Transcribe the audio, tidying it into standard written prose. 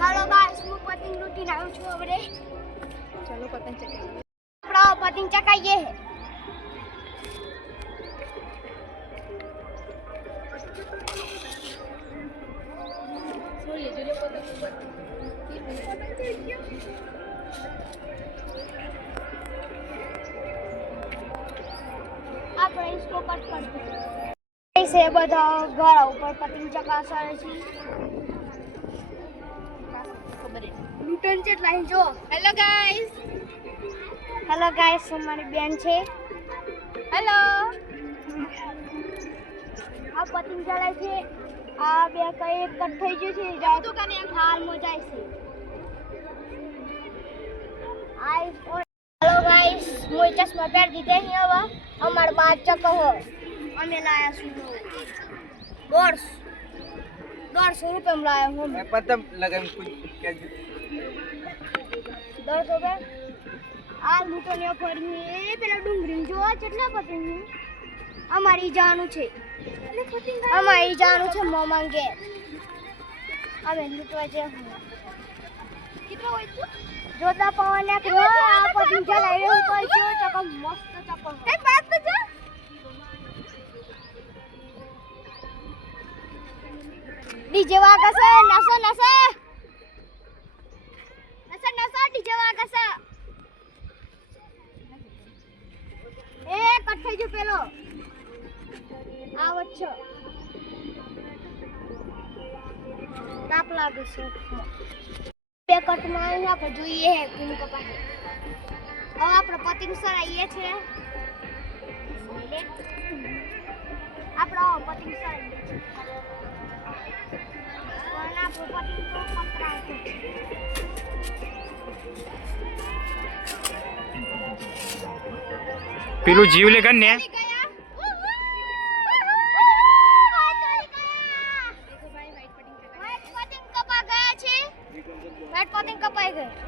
ચાલો ગાઈસ હું પતંગ લૂંટીને આવું છું હવે. ચાલો પતંગ ચગાવીએ. આપણા પતંગ ચગાવીએ. જોઈએ જો પતંગ ઉપર પતંગ ચડી ગયો. આપણે इसको कट कर दो. ऐसे બધા ઘર ઉપર પતંગ ચગાવશે છે. લૂંટન કેટલા જો. Hello guys. હેલો ગાઈસ અમારી બેન છે. હેલો. આ પતંગ ચડાય છે. આ બે કઈ એક કટ થઈ ગયું છે. જાવ દુકાને હાલ મોજાય છે. હેલો ગાઈસ હું ચશ્મા પહેર દીધે છે હવે અમાર બાદ ચકો અમે લાયા છું 150 રૂપિયા લાયા હું પતંગ લગાવી કુછ 100 રૂપિયા આ લૂંટોને ફરી પેલા ડુંગરી જો કેટલા પતંગ અમારી જાનું છે અમારી જાનું છે મોમાંગે અમે લૂંટવા જે કેટલો હોય છે? જોતા પવન એક રો આ પતંગ ચલાઈ રહ્યું કોઈ જો ચકો મસ્ત ચકો એ બાત તો જા. ડીજે વાગે છે નસો નસો ડીજે વાગે છે એ કટ થઈ ગયો પેલો આવત છે તાપ લાગે છે બે કટમાં અહીંયા પર જોઈએ હે કુમ કપા હવે આપણે પતંગ સરાઈએ છે આપણો પતંગ સરાઈએ છે પેલું જીવ લે કર ને પતંગ કપાઈ ગયા છે.